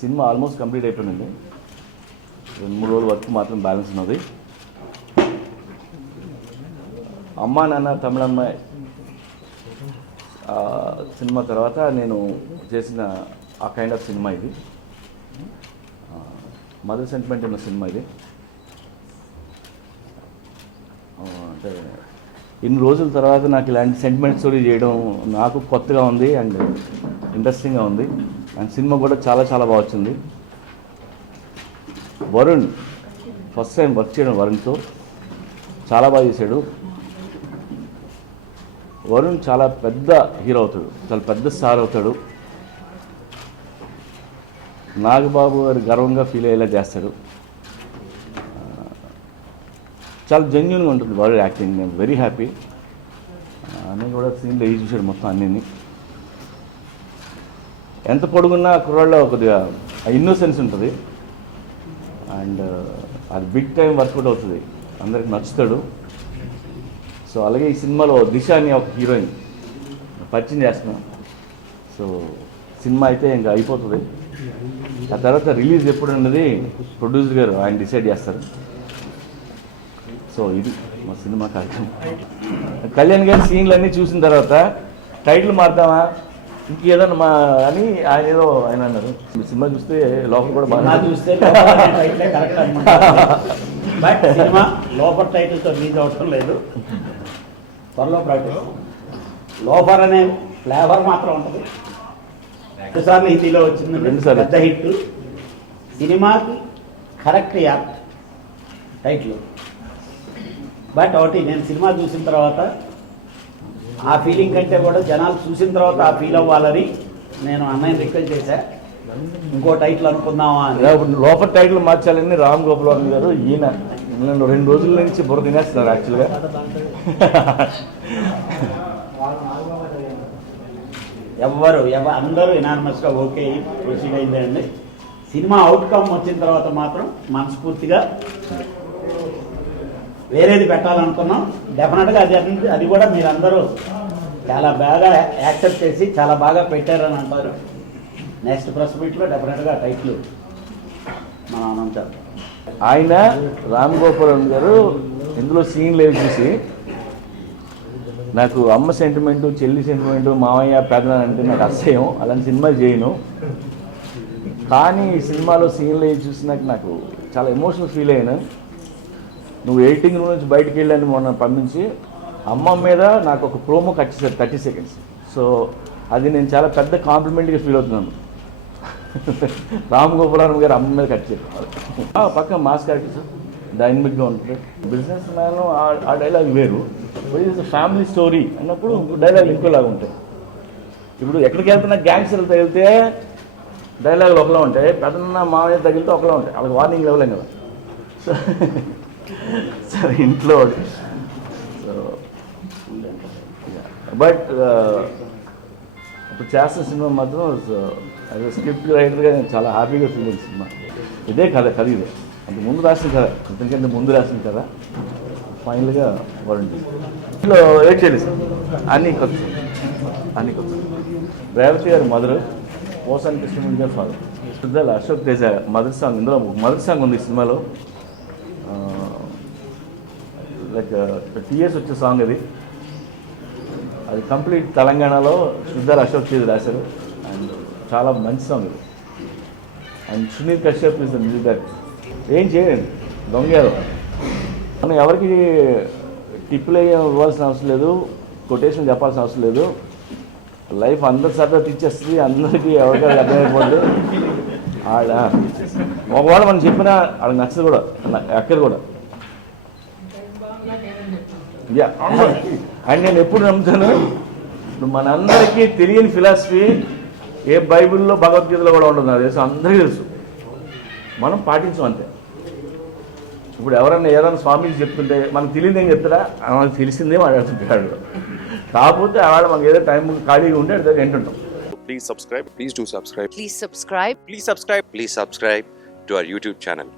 Cinema almost complete అయిపోయిందండి. 2-3 రోజుల work మాత్రం బ్యాలెన్స్ ఉన్నది. అమ్మా నాన్న తమిళమ్మాయి సినిమా తర్వాత నేను చేసిన ఆ కైండ్ ఆఫ్ సినిమా ఇది. మదర్ సెంటిమెంట్ ఉన్న సినిమా ఇది. అంటే ఇన్ని రోజుల తర్వాత నాకు ఇలాంటి సెంటిమెంట్ స్టోరీ చేయడం నాకు కొత్తగా ఉంది అండ్ ఇంట్రెస్టింగ్గా ఉంది. అండ్ సినిమా కూడా చాలా చాలా బాగా వచ్చింది. వరుణ్ ఫస్ట్ టైం వర్క్ చేయడం వరుణ్తో చాలా బాగా చేశాడు. వరుణ్ చాలా పెద్ద హీరో అవుతాడు, చాలా పెద్ద స్టార్ అవుతాడు. నాగబాబు గారు గర్వంగా ఫీల్ అయ్యేలా చేస్తాడు. చాలా జెన్యున్గా ఉంటుంది వరుణ్ యాక్టింగ్. నేను వెరీ హ్యాపీ. నేను కూడా సీన్లో వేసి చూశాడు మొత్తం అన్నీ. ఎంత పొడుగున్నా కుర్రాళ్ళలో కొద్దిగా ఇన్నోసెన్స్ ఉంటుంది అండ్ అది బిగ్ టైం వర్కౌట్ అవుతుంది, అందరికి నచ్చుతాడు. సో అలాగే ఈ సినిమాలో దిశ అని ఒక హీరోయిన్ పరిచయం చేస్తున్నాం. సో సినిమా అయితే ఇంకా అయిపోతుంది. ఆ తర్వాత రిలీజ్ ఎప్పుడు అన్నది ప్రొడ్యూసర్ గారు ఆయన డిసైడ్ చేస్తారు. సో ఇది మా సినిమా కార్యక్రమం. కళ్యాణ్ గారి సీన్లు అన్నీ చూసిన తర్వాత టైటిల్ మారుతామా ఇంకేదన్నా మా అని ఆయన ఏదో ఆయన అన్నారు. సినిమా చూస్తే లోపల కూడా బాగా చూస్తే బట్ సినిమా లోపల టైటిల్తో రిలీజ్ అవటం లేదు. త్వరలో ప్రాక్టీస్. లోఫర్ అనే ఫ్లేవర్ మాత్రం ఉంటుంది. 2 సార్లు హిందీలో వచ్చింది, 2 సార్లు పెద్ద హిట్. సినిమాకి కరెక్ట్ యాప్ట్ టైటిల్. బట్ ఒకటి నేను సినిమా చూసిన తర్వాత ఆ ఫీలింగ్ కంటే కూడా జనాలు చూసిన తర్వాత ఆ ఫీల్ అవ్వాలని నేను అన్నయ్యని రిక్వెస్ట్ చేశా. ఇంకో టైటిల్ అనుకుందామా అని. లోపల టైటిల్ మార్చాలని రామ్ గోపాల్ వర్మ గారు ఈయన నన్ను 2 రోజుల నుంచి బుర్ర తినేస్తున్నారు యాక్చువల్గా. అందరూ ఎనానిమస్గా ఓకే ప్రొసీడ్ అయిందండి. సినిమా అవుట్కమ్ వచ్చిన తర్వాత మాత్రం మనస్ఫూర్తిగా వేరేది పెట్టాలనుకున్నాం. డెఫినెట్గా అది కూడా మీరందరూ చాలా బాగా యాక్సెప్ట్ చేసి చాలా బాగా పెట్టారని అంటారు. నెక్స్ట్ ప్రెస్ మీట్లో డెఫినెట్గా టైటిల్ మనం అనౌన్స్ చేద్దాం. ఆయన రామ్ గోపాల్ గారు ఇందులో సీన్లు ఏవి చూసి నాకు అమ్మ సెంటిమెంటు, చెల్లి సెంటిమెంటు, మామయ్య పెదనాన్న అంటే నాకు అసహ్యం, అలాంటి సినిమాలు చేయను. కానీ ఈ సినిమాలో సీన్లు ఏవి చూసినాక నాకు చాలా ఎమోషనల్ ఫీల్ అయ్యాను. నువ్వు ఎడిటింగ్ రూమ్ నుంచి బయటకు వెళ్ళాను మొన్న పంపించి అమ్మ మీద నాకు ఒక ప్రోమో కట్ చేశారు 30 seconds. సో అది నేను చాలా పెద్ద కాంప్లిమెంట్గా ఫీల్ అవుతున్నాను. రామ్ గోపాల్ గారు అమ్మ మీద కట్ చేశారు. పక్క మాస్ క్యారెక్టర్ డైనమిక్గా ఉంటుంది. బిజినెస్ మ్యాన్ ఆ డైలాగ్ వేరు, ఫ్యామిలీ స్టోరీ అన్నప్పుడు డైలాగ్ ఇంకోలాగా ఉంటాయి. ఇప్పుడు ఎక్కడికి వెళ్తున్నా గ్యాంగ్స్టర్లు తగిలితే డైలాగులు ఒకలా ఉంటాయి, పెద్దన్న మామయ్య తగిలితే ఒకలా ఉంటాయి. వాళ్ళకి వార్నింగ్ ఇవ్వలేం కదా. సో ఇంట్లో సో బట్ ఇప్పుడు చేస్తున్న సినిమా మాత్రం యాజ్ స్క్రిప్ట్ రైటర్గా నేను చాలా హ్యాపీగా ఫీల్ అయింది. సినిమా ఇదే కథ ఇదే అంత ముందు రాసిన కథ, ఇంతకంటే ముందు రాసిన కథ ఫైనల్గా వరుణ్ ఇంట్లో వెయిట్ చేయలేదు సార్. అన్నీ కొత్త. రేవతి గారు మదర్, పోసాని కృష్ణమూర్తి గారు father. Suddala Ashok Teja mother song, ఇందులో మదర్ సాంగ్ ఉంది ఈ సినిమాలో. లైక్ టీఎస్ వచ్చే సాంగ్ అది కంప్లీట్ తెలంగాణలో శుద్ధాల అశోక్ తేజ రాశారు అండ్ చాలా మంచి సాంగ్ ఇది. And Sunil Kashyap is the music director. ఏం చేయండి దొంగలు మనం ఎవరికి టిప్పులు ఇవ్వాల్సిన అవసరం లేదు, కొటేషన్ చెప్పాల్సిన అవసరం లేదు. లైఫ్ అందరి సరదా తెచ్చేస్తుంది, అందరికీ ఎవరికైనా అర్థమైపోతుంది. ఒకవేళ మనం చెప్పినా వాళ్ళకి నచ్చదు కూడా, ఎక్కడ కూడా. అండ్ నేను ఎప్పుడు నమ్ముతాను, మనందరికీ తెలియని ఫిలాసఫీ ఏ బైబిల్లో భగవద్గీతలో కూడా ఉంటుంది. నాకు తెలుసు, అందరికీ తెలుసు, మనం పాటించం అంతే. ఇప్పుడు ఎవరన్నా ఏదైనా స్వామీజీ చెప్తుంటే మనకు తెలియదు ఏం చెప్తారా, మనకు తెలిసిందే మాట్లాడుతుంటాడు. కాకపోతే ఆడ మనకి ఏదో టైం ఖాళీగా ఉంటే అదే వింటుంటాం. Please subscribe. Please do subscribe. Please subscribe. Please subscribe. Please subscribe to our YouTube channel.